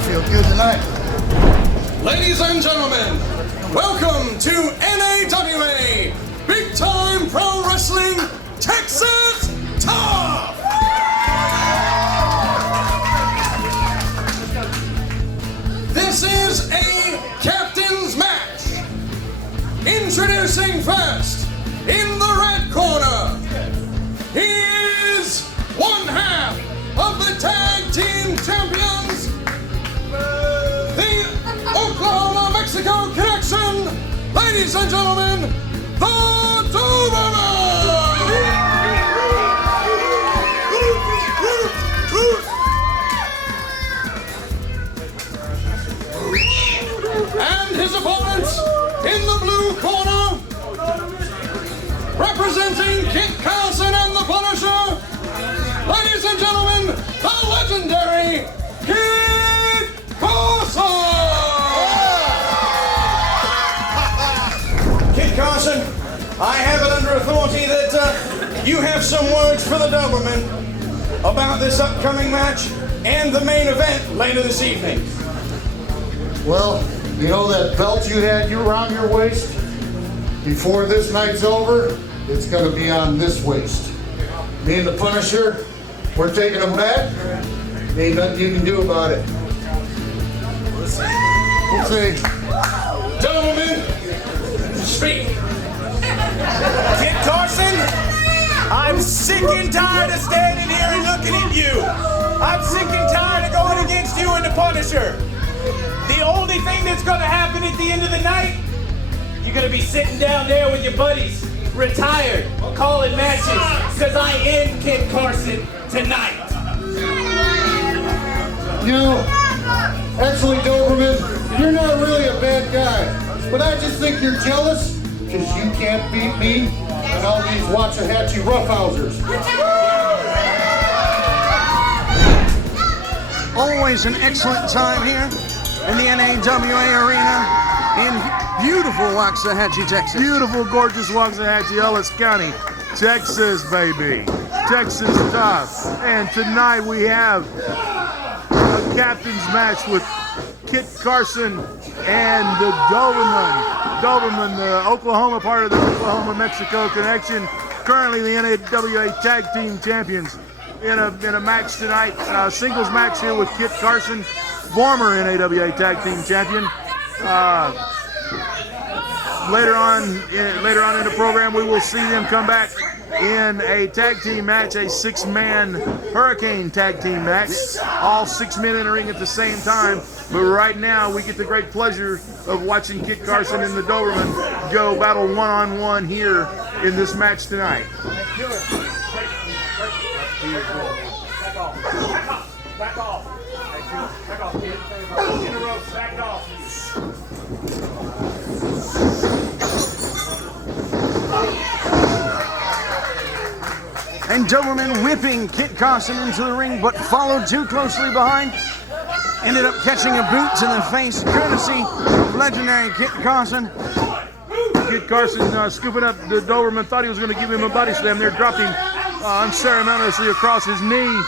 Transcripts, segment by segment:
I feel good tonight. Ladies and gentlemen, welcome to NAWA Big Time Pro Wrestling Texas Tough! This is a captain's match. Introducing first, in the red corner, he is one half of the tag team champions, the Oklahoma-Mexico Connection, ladies and gentlemen, the Doberman! And his opponents in the blue corner, representing Kit Carson and the Punisher, ladies and gentlemen, the legendary Kit Carson! Kit Carson, I have it under authority that you have some words for the Doberman about this upcoming match and the main event later this evening. Well, you know that belt you had around your waist? Before this night's over, it's going to be on this waist. Me and the Punisher, we're taking them back. Ain't nothing you can do about it. We'll see. Gentlemen, speak. Kit Carson, I'm sick and tired of standing here and looking at you. I'm sick and tired of going against you and the Punisher. The only thing that's going to happen at the end of the night, you're going to be sitting down there with your buddies, retired, calling matches, because I am Kit Carson tonight. You know, actually, Doberman, you're not really a bad guy, but I just think you're jealous because you can't beat me and all these Waxahachie roughhousers. Always an excellent time here in the NAWA arena in beautiful Waxahachie, Texas. Beautiful, gorgeous Waxahachie, Ellis County, Texas, baby. Texas tough. And tonight we have a captain's match with Kit Carson and the Doberman. Doberman, the Oklahoma part of the Oklahoma-Mexico Connection. Currently the NAWA Tag Team Champions in a match tonight. Singles match here with Kit Carson, former NAWA Tag Team Champion. Later on in the program, we will see them come back in a tag team match, a 6-man Hurricane tag team match. All 6 men in the ring at the same time. But right now, we get the great pleasure of watching Kit Carson and the Doberman go battle one-on-one here in this match tonight. Back off. In the ropes, back off. And Doberman whipping Kit Carson into the ring, but followed too closely behind. Ended up catching a boot to the face, courtesy of legendary Kit Carson. Kit Carson scooping up the Doberman, thought he was going to give him a body slam there, dropped him unceremoniously across his knee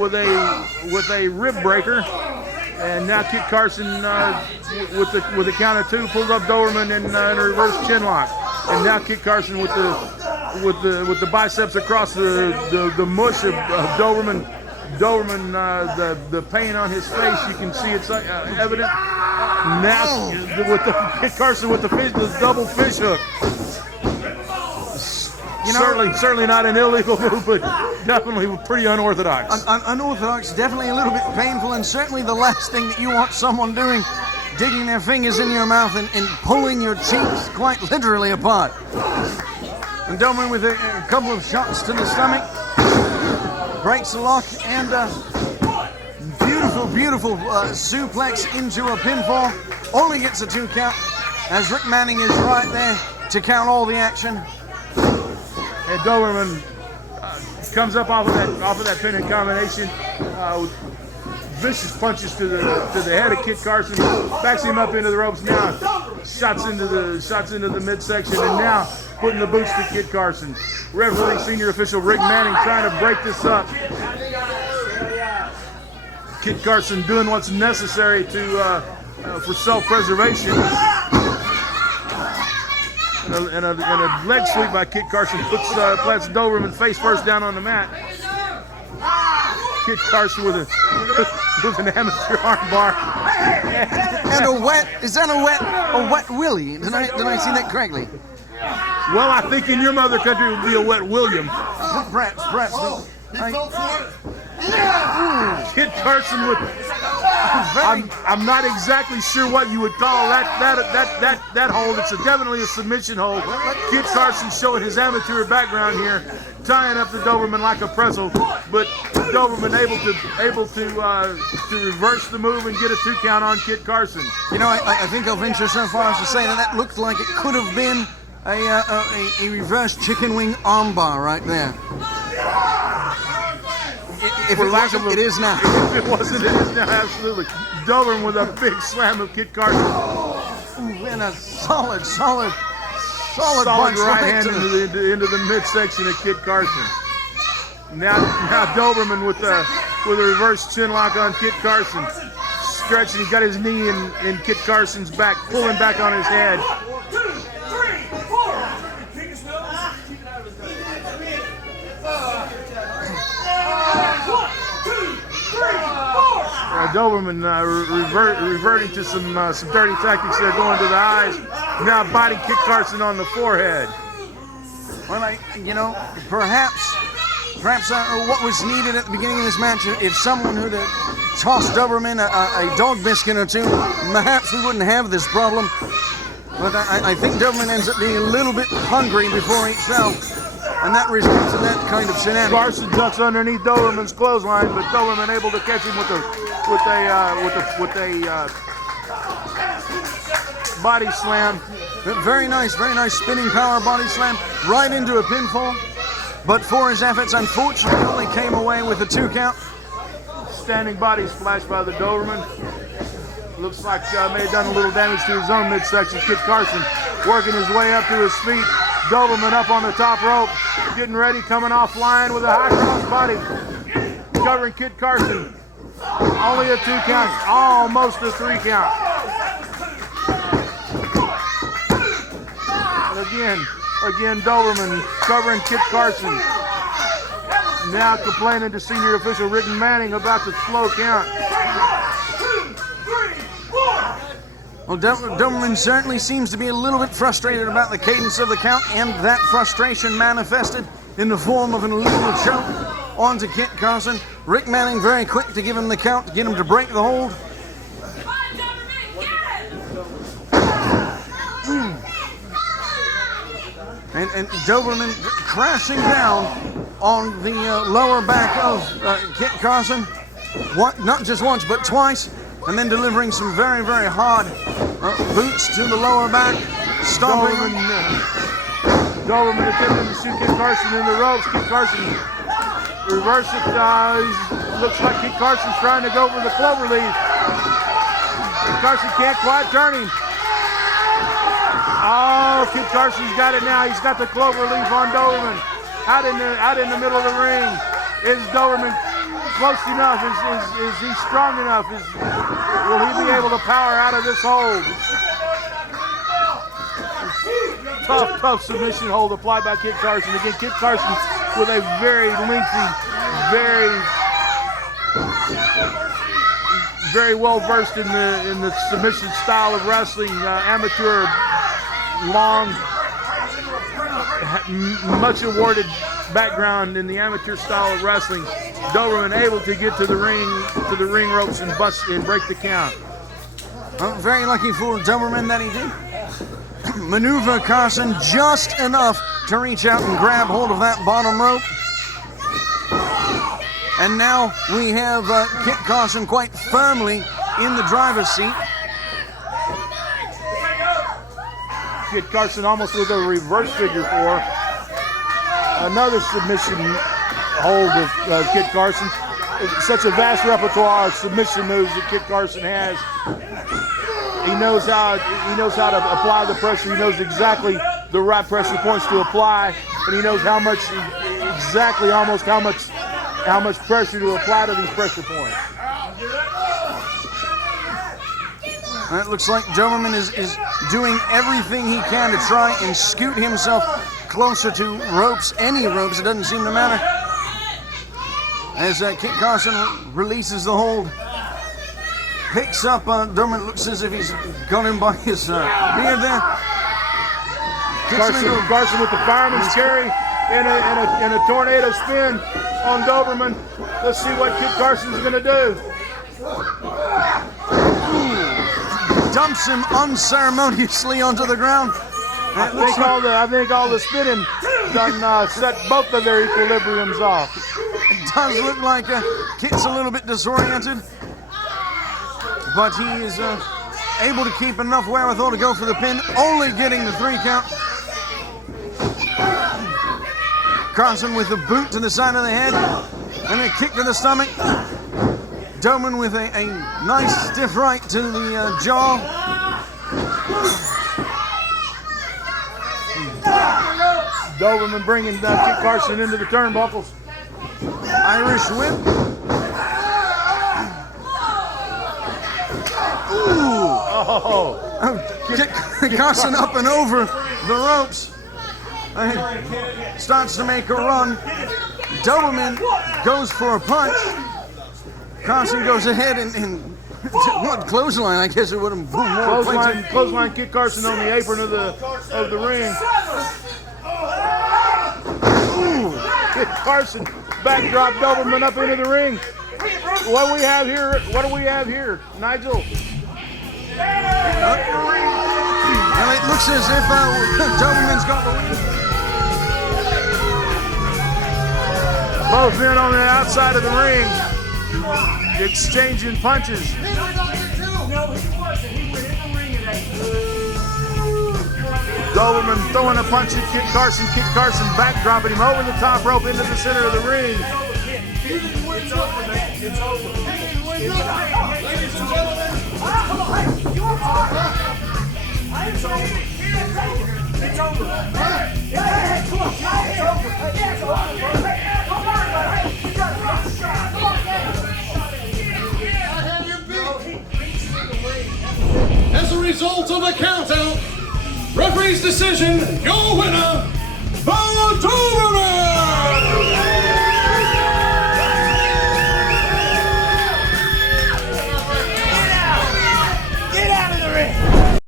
with a rib breaker. And now Kit Carson with the count of 2 pulls up Doberman in a reverse chin lock. And now Kit Carson with the biceps across the mush of Doberman. The pain on his face, you can see it's evident. Now with Kit Carson with the double fish hook. Certainly not an illegal move, but definitely pretty unorthodox. Unorthodox, definitely a little bit painful, and certainly the last thing that you want someone doing, digging their fingers in your mouth and pulling your teeth quite literally apart. And Doberman with a couple of shots to the stomach, breaks the lock, and beautiful suplex into a pinfall. Only gets a 2 count, as Rick Manning is right there to count all the action. And Doberman comes up off of that pinning combination with vicious punches to the head of Kit Carson, backs him up into the ropes. Now shots into the midsection, and now putting the boots to Kit Carson. Referee senior official Rick Manning trying to break this up. Kit Carson doing what's necessary to for self-preservation. And a leg sweep by Kit Carson plants Doberman face first down on the mat. Kit Carson with an amateur armbar. And is that a wet willy? Did I see that correctly? Well, I think in your mother country it would be a wet William. Perhaps. Kit Carson with. I'm not exactly sure what you would call that hold. It's definitely a submission hold. Kit Carson showing his amateur background here, tying up the Doberman like a pretzel, but Doberman able to reverse the move and get a 2 count on Kit Carson. You know, I think I'll venture so far as to say that looked like it could have been a reverse chicken wing armbar right there. If it wasn't, it is now. If it wasn't, it is now, absolutely. Doberman with a big slam of Kit Carson. Ooh, and a solid punch right hand into the midsection of Kit Carson. Now Doberman with a reverse chin lock on Kit Carson. Stretching, he's got his knee in Kit Carson's back, pulling back on his head. Doberman reverting to some dirty tactics there, going to the eyes. Now biting Kit Carson on the forehead. Well, perhaps what was needed at the beginning of this match, if someone would have tossed Doberman a dog biscuit or two, perhaps we wouldn't have this problem. But I think Doberman ends up being a little bit hungry before each cell, and that results in that kind of scenario. Carson ducks underneath Doberman's clothesline, but Doberman able to catch him with a body slam. Very nice spinning power body slam right into a pinfall. But for his efforts, unfortunately, only came away with a 2 count. Standing body splash by the Doberman. Looks like may have done a little damage to his own midsection. Kit Carson working his way up to his feet. Doberman up on the top rope, getting ready, coming offline with a high cross body, covering Kit Carson. Only a 2 count, almost a 3 count. Again, Doberman covering Kit Carson. Now complaining to senior official Rick Manning about the slow count. Well, Doberman certainly seems to be a little bit frustrated about the cadence of the count, and that frustration manifested in the form of an illegal choke onto Kit Carson. Rick Manning very quick to give him the count, to get him to break the hold. And Doberman crashing down on the lower back of Kit Carson, not just once but twice, and then delivering some very, very hard boots to the lower back, stomping him. Doberman attempting to shoot Kit Carson in the ropes. Kit Carson reverse it. Looks like Kit Carson's trying to go for the clover leaf. Kit Carson can't quite turn him. Oh, Kit Carson's got it now. He's got the clover leaf on Doberman. Out in the middle of the ring. Is Doberman close enough? Is he strong enough? Will he be able to power out of this hold? Tough submission hold applied by Kit Carson. Again, Kit Carson with a very lengthy, very well versed in the submission style of wrestling. Amateur, long, much awarded background in the amateur style of wrestling. Doberman able to get to the ring ropes and break the count. Well, very lucky for Doberman that he did maneuver Carson just enough to reach out and grab hold of that bottom rope. And now we have Kit Carson quite firmly in the driver's seat. Kit Carson almost with a reverse figure 4. Another submission hold of Kit Carson. Such a vast repertoire of submission moves that Kit Carson has. He knows how to apply the pressure. He knows exactly the right pressure points to apply, and he knows how much pressure to apply to these pressure points. And it looks like Doberman is doing everything he can to try and scoot himself closer to ropes, any ropes, it doesn't seem to matter. As Kit Carson releases the hold, picks up Doberman, looks as if he's got him by his beard there. Carson with the fireman's carry and a tornado spin on Doberman. Let's see what Kit Carson's going to do. Dumps him unceremoniously onto the ground. I think all the spinning done set both of their equilibriums off. It does look like Kit's a little bit disoriented, but he is able to keep enough wherewithal to go for the pin, only getting the 3 count. Carson with a boot to the side of the head and a kick to the stomach. Doberman with a nice stiff right to the jaw. Doberman bringing Kit Carson into the turnbuckles. Irish whip. Ooh. Oh. Kit Carson up and over the ropes. Starts to make a run. Doberman goes for a punch. Carson goes ahead and what clothesline? I guess it would have moved more. Clothesline Kit Carson on the apron of the ring. Ooh, Kit Carson backdrop Doberman up into the ring. What do we have here, Nigel? And it looks as if Doberman's got the lead. Both men on the outside of the ring, exchanging punches. No, he wasn't. He went in the ring at 8. Doberman throwing a punch at Kit Carson. Kit Carson backdropping him over the top rope into the center of the ring. It's over, man. It's over. Ladies and gentlemen, It's over. as a result of the countdout, referee's decision, your winner, the Doberman